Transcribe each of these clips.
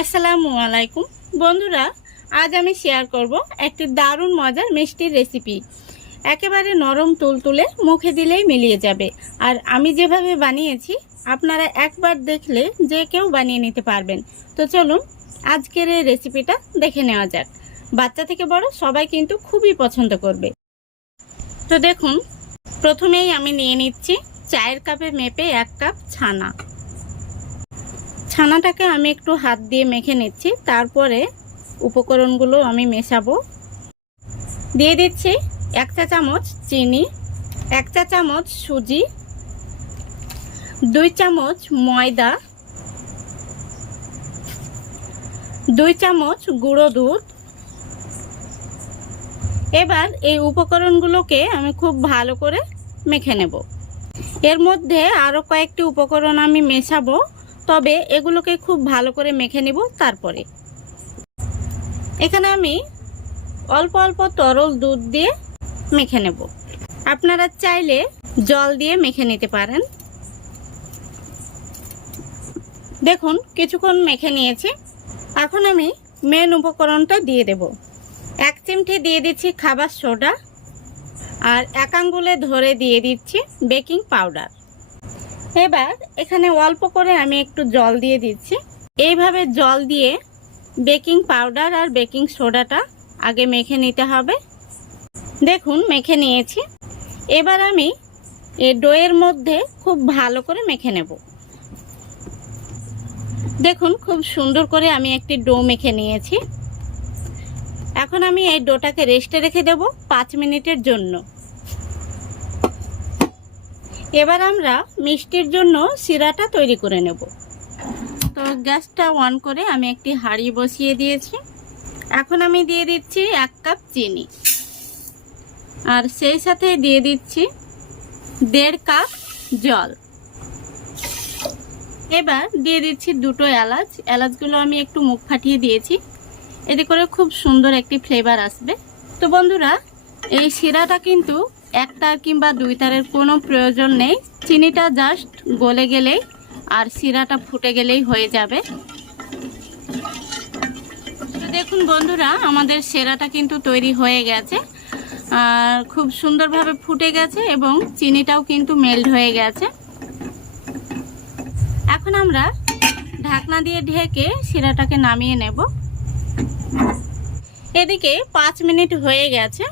আসসালামু আলাইকুম বন্ধুরা, আজ আমি শেয়ার করব একটি দারুণ মজার মিষ্টির রেসিপি। একেবারে নরম তুলতুলে, মুখে দিলেই মিলিয়ে যাবে। আর আমি যেভাবে বানিয়েছি আপনারা একবার দেখলে যে কেউ বানিয়ে নিতে পারবেন। তো চলুন আজকের এই রেসিপিটা দেখে নেওয়া যাক। বাচ্চা থেকে বড় সবাই কিন্তু খুবই পছন্দ করবে। তো দেখুন, প্রথমেই আমি নিয়ে নিচ্ছি চায়ের কাপে মেপে 1 কাপ ছানা। ছানাটাকে আমি একটু হাত দিয়ে মেখে নিচ্ছি, তারপরে উপকরণগুলো আমি মেশাবো। দিয়ে দিচ্ছি 1 চা চামচ চিনি, 1 চা চামচ সুজি, 2 চামচ ময়দা, 2 চামচ গুঁড়ো দুধ। এবার এই উপকরণগুলোকে আমি খুব ভালো করে মেখে নেব। এর মধ্যে আরও কয়েকটি উপকরণ আমি মেশাবো, তবে এগুলোকে খুব ভালো করে মেখে নেব। তারপরে এখানে আমি অল্প অল্প তরল দুধ দিয়ে মেখে নেব। আপনারা চাইলে জল দিয়ে মেখে নিতে পারেন। দেখুন কিছুক্ষণ মেখে নিয়েছি। এখন আমি মেন উপকরণটা দিয়ে দেব। 1 চিমটি দিয়ে দিচ্ছি খাবার সোডা, আর 1 আঙ্গুলে ধরে দিয়ে দিচ্ছি বেকিং পাউডার। এবার এখানে অল্প করে আমি একটু জল দিয়ে দিচ্ছি। এইভাবে জল দিয়ে বেকিং পাউডার আর বেকিং সোডাটা আগে মেখে নিতে হবে। দেখুন মেখে নিয়েছি। এবার আমি এই ডোয়ের মধ্যে খুব ভালো করে মেখে নেব। দেখুন খুব সুন্দর করে আমি একটি ডো মেখে নিয়েছি। এখন আমি এই ডোটাকে রেস্টে রেখে দেব 5 মিনিটের জন্য। এবার আমরা মিষ্টির জন্য সিরাটা তৈরি করে নেব। তো গ্যাসটা অন করে আমি একটি হাঁড়ি বসিয়ে দিয়েছি। এখন আমি দিয়ে দিচ্ছি 1 কাপ চিনি, আর সেই সাথে দিয়ে দিচ্ছি 1.5 কাপ জল। এবার দিয়ে দিচ্ছি 2টো এলাচ। এলাচগুলো আমি একটু মুখ ফাটিয়ে দিয়েছি, এতে করে খুব সুন্দর একটি ফ্লেভার আসবে। তো বন্ধুরা, এই সিরাটা কিন্তু 1 তার কিংবা 2 তারের কোনো প্রয়োজন নেই। চিনিটা জাস্ট গলে গেলেই আর সিরাটা ফুটে গেলেই হয়ে যাবে। তো দেখুন বন্ধুরা, আমাদের সিরাটা কিন্তু তৈরি হয়ে গেছে, আর খুব সুন্দরভাবে ফুটে গেছে এবং চিনিটাও কিন্তু মেল্ট হয়ে গেছে। এখন আমরা ঢাকনা দিয়ে ঢেকে সিরাটাকে নামিয়ে নেব। এদিকে 5 মিনিট হয়ে গেছে।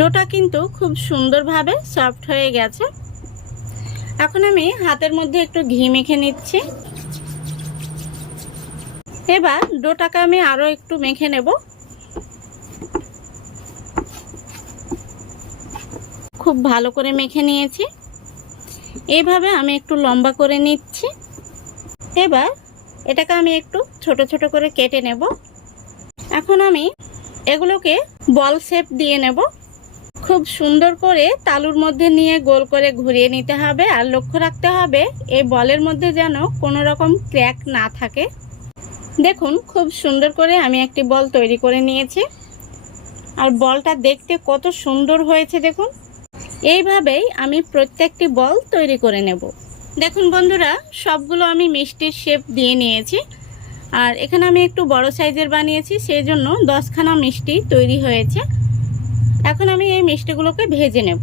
ডোটা কিন্তু খুব সুন্দরভাবে সফট হয়ে গেছে। এখন আমি হাতের মধ্যে একটু ঘি মেখে নিচ্ছি। এবার ডোটাকে আমি আরো একটু মেখে নেব। খুব ভালো করে মেখে নিয়েছি। এইভাবে আমি একটু লম্বা করে নিচ্ছি। এবার এটাকে আমি একটু ছোট ছোট করে কেটে নেব। এখন আমি এগুলোকে বল শেপ দিয়ে নেব। খুব সুন্দর করে তালুর মধ্যে নিয়ে গোল করে ঘুরিয়ে নিতে হবে, আর লক্ষ্য রাখতে হবে এই বলের মধ্যে যেন কোনো রকম ক্র্যাক না থাকে। দেখুন খুব সুন্দর করে আমি একটি বল তৈরি করে নিয়েছি, আর বলটা দেখতে কত সুন্দর হয়েছে দেখুন। এইভাবেই আমি প্রত্যেকটি বল তৈরি করে নেব। দেখুন বন্ধুরা, সবগুলো আমি মিষ্টির শেপ দিয়ে নিয়েছি, আর এখানে আমি একটু বড় সাইজের বানিয়েছি, সেই জন্য 10খানা মিষ্টি তৈরি হয়েছে। এখন আমি এই মিষ্টিগুলোকে ভেজে নেব।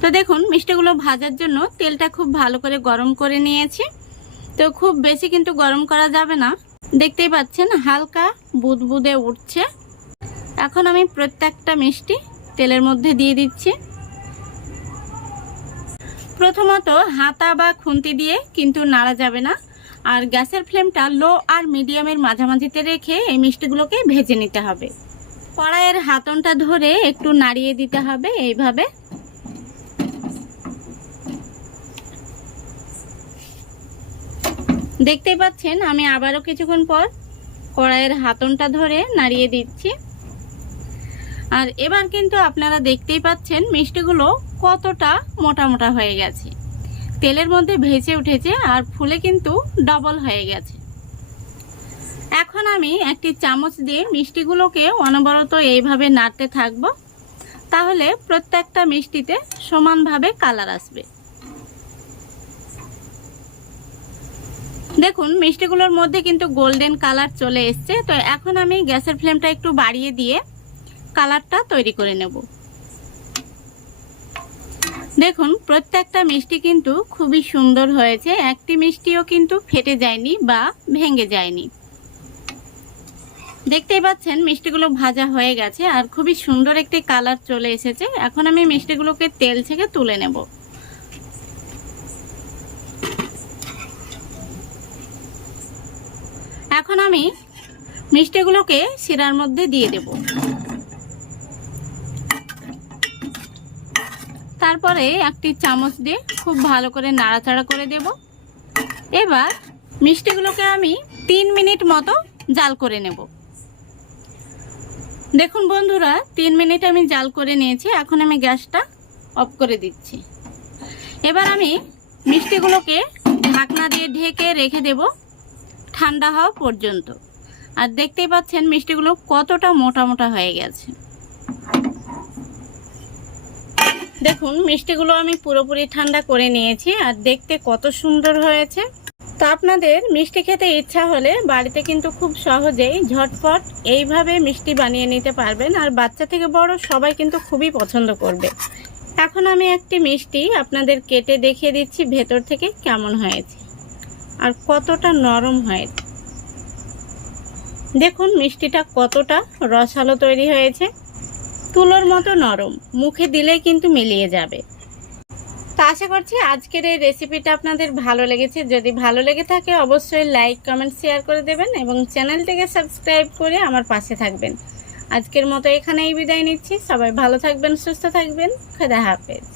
তো দেখুন মিষ্টিগুলো ভাজার জন্য তেলটা খুব ভালো করে গরম করে নিয়েছি। তো খুব বেশি কিন্তু গরম করা যাবে না, দেখতেই পাচ্ছেন হালকা বুদবুদে উঠছে। এখন আমি প্রত্যেকটা মিষ্টি তেলের মধ্যে দিয়ে দিচ্ছি। প্রথমত হাতা বা খুন্তি দিয়ে কিন্তু নাড়া যাবে না, আর গ্যাসের ফ্লেমটা লো আর মিডিয়ামের মাঝামাঝিতে রেখে এই মিষ্টিগুলোকে ভেজে নিতে হবে। কড়াইয়ের হাতনটা ধরে একটু নাড়িয়ে দিতে হবে এইভাবে। দেখতেই পাচ্ছেন আমি আবারও কিছুক্ষণ পর কড়াইয়ের হাতনটা ধরে নাড়িয়ে দিচ্ছি। আর এবার কিন্তু আপনারা দেখতেই পাচ্ছেন মিষ্টিগুলো কতটা মোটা মোটা হয়ে গেছে। তেলের মধ্যে ভেসে উঠেছে আর ফুলে কিন্তু ডবল হয়ে গেছে। এখন আমি একটি চামচ দিয়ে মিষ্টিগুলোকে অনবরত এইভাবে নাড়তে থাকব, তাহলে প্রত্যেকটা মিষ্টিতে সমানভাবে কালার আসবে। দেখুন মিষ্টিগুলোর মধ্যে কিন্তু গোল্ডেন কালার চলে এসছে। তো এখন আমি গ্যাসের ফ্লেমটা একটু বাড়িয়ে দিয়ে কালারটা তৈরি করে নেব। দেখুন প্রত্যেকটা মিষ্টি কিন্তু খুবই সুন্দর হয়েছে, একটি মিষ্টিও কিন্তু ফেটে যায়নি বা ভেঙে যায়নি। দেখতেই পাচ্ছেন মিষ্টিগুলো ভাজা হয়ে গেছে আর খুবই সুন্দর একটি কালার চলে এসেছে। এখন আমি মিষ্টিগুলোকে তেল থেকে তুলে নেব। এখন আমি মিষ্টিগুলোকে শিরার মধ্যে দিয়ে দেব। তারপরে একটি চামচ দিয়ে খুব ভালো করে নাড়াচাড়া করে দেব। এবার মিষ্টিগুলোকে আমি 3 মিনিট মতো জাল করে নেব। দেখুন বন্ধুরা 3 মিনিট আমি জাল করে নিয়েছি। এখন আমি গ্যাসটা অফ করে দিচ্ছি। এবার আমি মিষ্টিগুলোকে ঢাকনা দিয়ে ঢেকে রেখে দেব ঠান্ডা হওয়া পর্যন্ত। আর দেখতেই পাচ্ছেন মিষ্টিগুলো কতটা মোটা মোটা হয়ে গেছে। দেখুন মিষ্টিগুলো আমি পুরোপুরি ঠান্ডা করে নিয়েছি আর দেখতে কত সুন্দর হয়েছে। তো আপনাদের মিষ্টি খেতে ইচ্ছা হলে বাড়িতে কিন্তু খুব সহজেই ঝটপট এইভাবে মিষ্টি বানিয়ে নিতে পারবেন। আর বাচ্চা থেকে বড় সবাই কিন্তু খুবই পছন্দ করবে। এখন আমি একটি মিষ্টি আপনাদের কেটে দেখিয়ে দিচ্ছি ভেতর থেকে কেমন হয়েছে আর কতটা নরম হয়েছে। দেখুন মিষ্টিটা কতটা রসালো তৈরি হয়েছে, তুলোর মতো নরম, মুখে দিলেই কিন্তু মিলিয়ে যাবে। তো আশা করছি আজকের এই রেসিপিটা আপনাদের ভালো লেগেছে। যদি ভালো লেগে থাকে অবশ্যই লাইক কমেন্ট শেয়ার করে দেবেন এবং চ্যানেলটিকে সাবস্ক্রাইব করে আমার পাশে থাকবেন। আজকের মতো এখানেই বিদায় নিচ্ছি। সবাই ভালো থাকবেন, সুস্থ থাকবেন। খোদা হাফেজ।